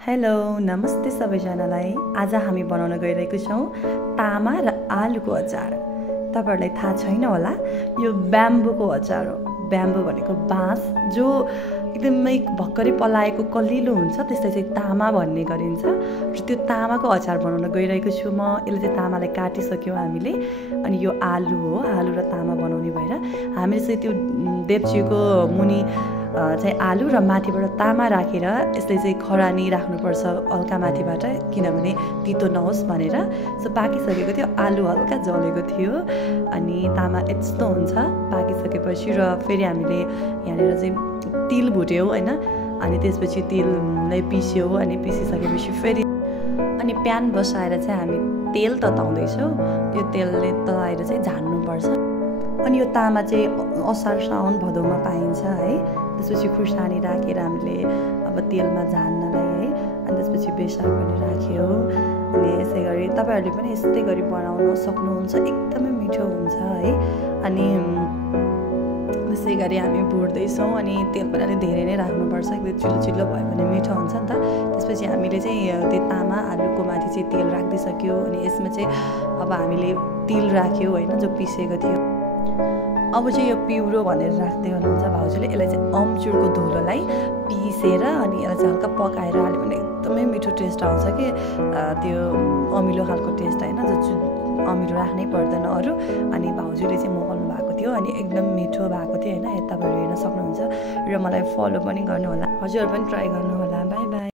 Hello नमस्ते सबैजनालाई। आज हामी बनाउन गइरहेको छौँ तामा र आलुको अचार। तपाईहरुलाई थाहा छैन होला, यो ब्याम्बोको अचार हो। ब्याम्बो भनेको बाँस जो एकदमै भर्खरै पलाएको कलिलो हुन्छ, त्यसलाई चाहिँ तामा भन्ने गरिन्छ र त्यो तामाको अचार बनाउन गइरहेको छु म। यसले चाहिँ तामालाई काटिसक्यौँ हामीले। अनि यो आलु हो, आलु र तामा बनाउने भएर हामीले चाहिँ त्यो देब्चीको मुनि चाहिँ आलु र माथिबाट तामा राखेर यसले चाहिँ खरानी राख्नुपर्छ हल्का माथिबाट, किनभने तितो नहोस् भनेर। सो पाकिसकेको थियो, आलु हल्का जलेको थियो अनि तामा यस्तो हुन्छ पाकिसकेपछि। र फेरि हामीले यहाँनिर चाहिँ तिल भुट्यौँ होइन, अनि त्यसपछि तिललाई पिस्यौँ अनि पिसिसकेपछि फेरि अनि प्यान बसाएर चाहिँ हामी तेल तताउँदैछौँ। यो तेलले तताएर चाहिँ झान्नुपर्छ। अनि यो तामा चाहिँ असार साउन भदौमा पाइन्छ है। त्यसपछि खुर्सानी राखेर हामीले अब तेलमा झान्नलाई है, अनि त्यसपछि बेसार पनि राख्यो। अनि यसै गरी तपाईँहरूले पनि यस्तै गरी बनाउन सक्नुहुन्छ, एकदमै मिठो हुन्छ है। अनि त्यसै गरी हामी भुट्दैछौँ अनि तेल पनि अलिक धेरै नै राख्नुपर्छ, एकदम चिल्लो चिल्लो भयो भने मिठो हुन्छ नि त। त्यसपछि हामीले चाहिँ त्यो तामा आलुको माथि चाहिँ तेल राख्दिसक्यो अनि यसमा चाहिँ अब हामीले तिल राख्यो होइन, जो पिसेको थियो। अब चाहिँ यो पिउरो भनेर राख्दै हुनुहुन्छ भाउजूले। यसलाई चाहिँ अम्चुरको धुलोलाई पिसेर अनि यसलाई चाहिँ हल्का पकाएर हाल्यो भने एकदमै मिठो टेस्ट आउँछ कि त्यो अमिलो खालको टेस्ट होइन, जो अमिलो राख्नै पर्दैन अरू। अनि भाउजूले चाहिँ मोबाल्नु भएको थियो अनि एकदम मिठो भएको थियो होइन। तपाईँहरू हेर्न सक्नुहुन्छ र मलाई फलो पनि गर्नुहोला, हजुरहरू पनि ट्राई गर्नुहोला। By by.